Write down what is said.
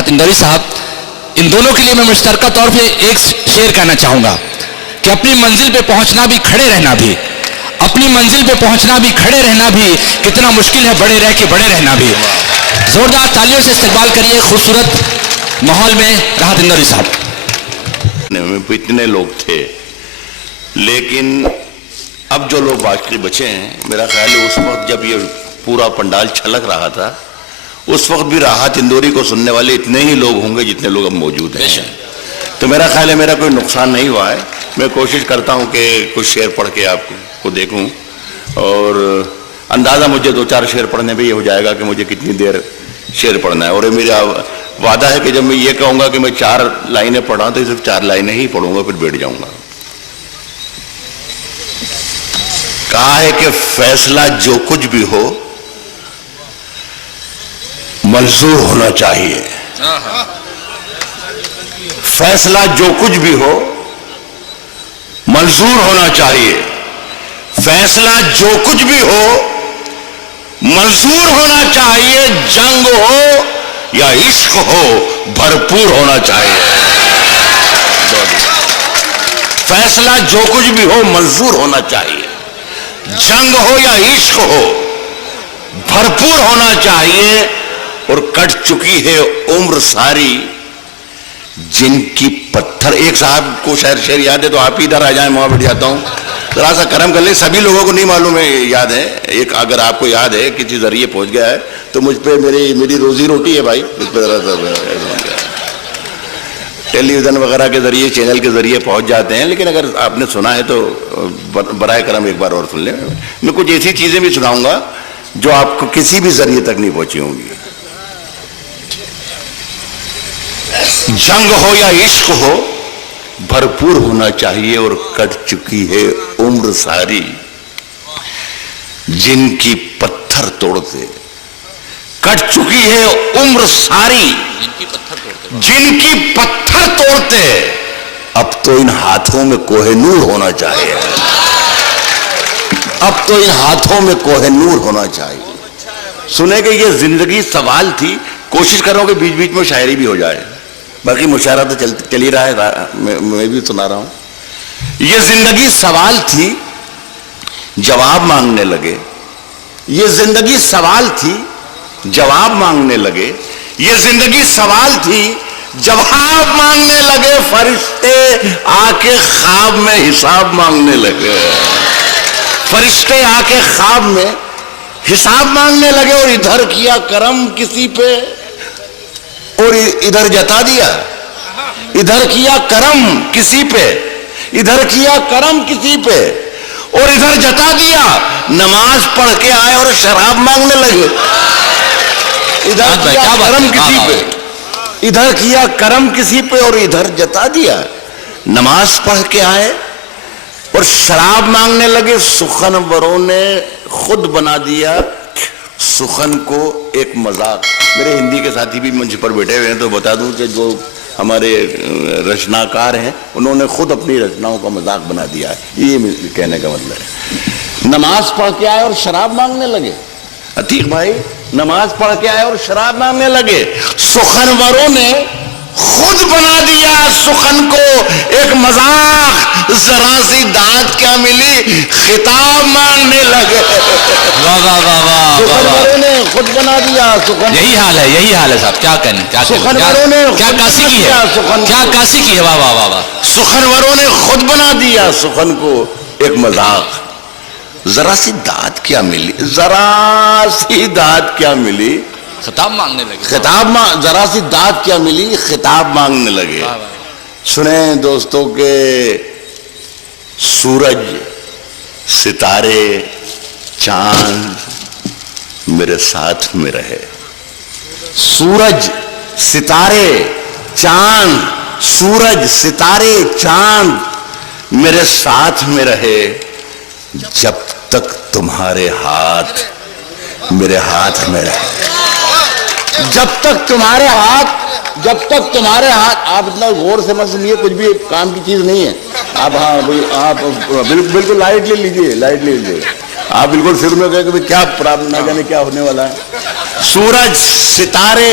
راحت اندوری صاحب، ان دونوں کے لیے میں مشترکہ طور پہ ایک شعر کہنا چاہوں گا کہ اپنی منزل پہ پہنچنا بھی، کھڑے رہنا بھی، اپنی منزل پہ پہنچنا بھی، کھڑے رہنا بھی کتنا مشکل ہے، بڑے رہ کے بڑے رہنا بھی۔ زوردار تالیوں سے استقبال کریے خوبصورت ماحول میں راحت اندوری صاحب۔ اتنے لوگ تھے، لیکن اب جو لوگ باقی بچے ہیں، میرا خیال ہے اس وقت جب یہ پورا پنڈال چھلک رہا تھا، اس وقت بھی راحت اندوری کو سننے والے اتنے ہی لوگ ہوں گے جتنے لوگ اب موجود ہیں۔ تو میرا خیال ہے میرا کوئی نقصان نہیں ہوا ہے۔ میں کوشش کرتا ہوں کہ کچھ شعر پڑھ کے آپ کو دیکھوں، اور اندازہ مجھے 2-4 شعر پڑھنے پہ یہ ہو جائے گا کہ مجھے کتنی دیر شعر پڑھنا ہے۔ اور میرا وعدہ ہے کہ جب میں یہ کہوں گا کہ میں 4 لائنیں پڑھا تو صرف 4 لائنیں ہی پڑھوں گا، پھر بیٹھ جاؤں گا۔ کہا ہے کہ فیصلہ جو کچھ بھی ہو منظور ہونا چاہیے، فیصلہ جو کچھ بھی ہو منظور ہونا چاہیے، فیصلہ جو کچھ بھی ہو منظور ہونا چاہیے، جنگ ہو یا عشق ہو بھرپور ہونا چاہیے۔ فیصلہ جو کچھ بھی ہو منظور ہونا چاہیے، جنگ ہو یا عشق ہو بھرپور ہونا چاہیے، اور کٹ چکی ہے عمر ساری جن کی پتھر۔ ایک صاحب کو شعر یاد ہے تو آپ ہی ادھر آ جائیں، میں وہاں بیٹھ جاتا ہوں، ذرا سا کرم کر لیں۔ سبھی لوگوں کو نہیں معلوم ہے، یاد ہے ایک، اگر آپ کو یاد ہے کسی ذریعے پہنچ گیا ہے تو مجھ پہ میری روزی روٹی ہے بھائی، اس پہ ذرا سا ٹیلی ویژن وغیرہ کے ذریعے، چینل کے ذریعے پہنچ جاتے ہیں، لیکن اگر آپ نے سنا ہے تو برائے کرم ایک بار اور سن لیں۔ میں کچھ ایسی چیزیں بھی سناؤں گا جو آپ کو کسی بھی ذریعے تک نہیں پہنچی ہوں گی۔ جنگ ہو یا عشق ہو بھرپور ہونا چاہیے، اور کٹ چکی ہے عمر ساری جن کی پتھر توڑتے، کٹ چکی ہے عمر ساری جن کی پتھر توڑتے، اب تو ان ہاتھوں میں کوہ نور ہونا چاہیے، اب تو ان ہاتھوں میں کوہ نور ہونا چاہیے۔ سنے کہ یہ زندگی سوال تھی، کوشش کر رہا ہوں کہ بیچ بیچ میں شاعری بھی ہو جائے، باقی مشاعرہ تو چل ہی رہا ہے، میں بھی سنا رہا ہوں۔ یہ زندگی سوال تھی جواب مانگنے لگے، یہ زندگی سوال تھی جواب مانگنے لگے، یہ زندگی سوال تھی جواب مانگنے لگے، فرشتے آ کے خواب میں حساب مانگنے لگے، فرشتے آ کے خواب میں حساب مانگنے لگے، اور ادھر کیا کرم کسی پہ اور ادھر جتا دیا، ادھر کیا کرم کسی پہ، ادھر کیا کرم کسی پہ اور ادھر جتا دیا، نماز پڑھ کے آئے اور شراب مانگنے لگے، ادھر کیا کرم کسی پہ، ادھر کیا کرم کسی پہ اور ادھر جتا دیا، نماز پڑھ کے آئے اور شراب مانگنے لگے۔ سخنوروں نے خود بنا دیا سخن کو ایک مذاق۔ میرے ہندی کے ساتھی بھی منچ پر بیٹھے ہوئے ہیں تو بتا دوں کہ جو ہمارے رچناکار ہیں انہوں نے خود اپنی رچناؤں کا مذاق بنا دیا ہے، یہ کہنے کا مطلب ہے۔ نماز پڑھ کے آئے اور شراب مانگنے لگے، عتیق بھائی نماز پڑھ کے آئے اور شراب مانگنے لگے، سخنوروں نے خود بنا دیا سخن کو ایک مذاق، ذرا سی داد کیا ملی خطاب مانگنے لگے۔ سخنوروں نے خود بنا دیا سخن، یہی حال ہے، یہی حال ہے صاحب، کیا کہنے، سخنوروں نے کیا کاسی کی ہے، کیا کاسی کی ہے، واہ واہ واہ واہ۔ سخنوروں نے خود بنا دیا سخن کو ایک مذاق، ذرا سی داد کیا ملی، ذرا سی داد کیا ملی، خطاب مانگنے لگے، ذرا سی داد کیا ملی، خطاب مانگنے لگے۔ سنیں دوستوں کہ سورج، ستارے، چاند میرے ساتھ میں رہے، سورج، ستارے، چاند، سورج، ستارے، چاند میرے ساتھ میں رہے، جب تک تمہارے ہاتھ میرے ہاتھ میں رہے، جب تک تمہارے ہاتھ، جب تک تمہارے ہاتھ۔ آپ اتنا غور سے مت سنیے، کچھ بھی کام کی چیز نہیں ہے، آپ آپ بالکل لائٹ لے لیجیے، لائٹ لے لیجیے، آپ بالکل فکر میں کہیں کہ کیا پرابلم، نہ جانے کیا ہونے والا ہے۔ سورج، ستارے،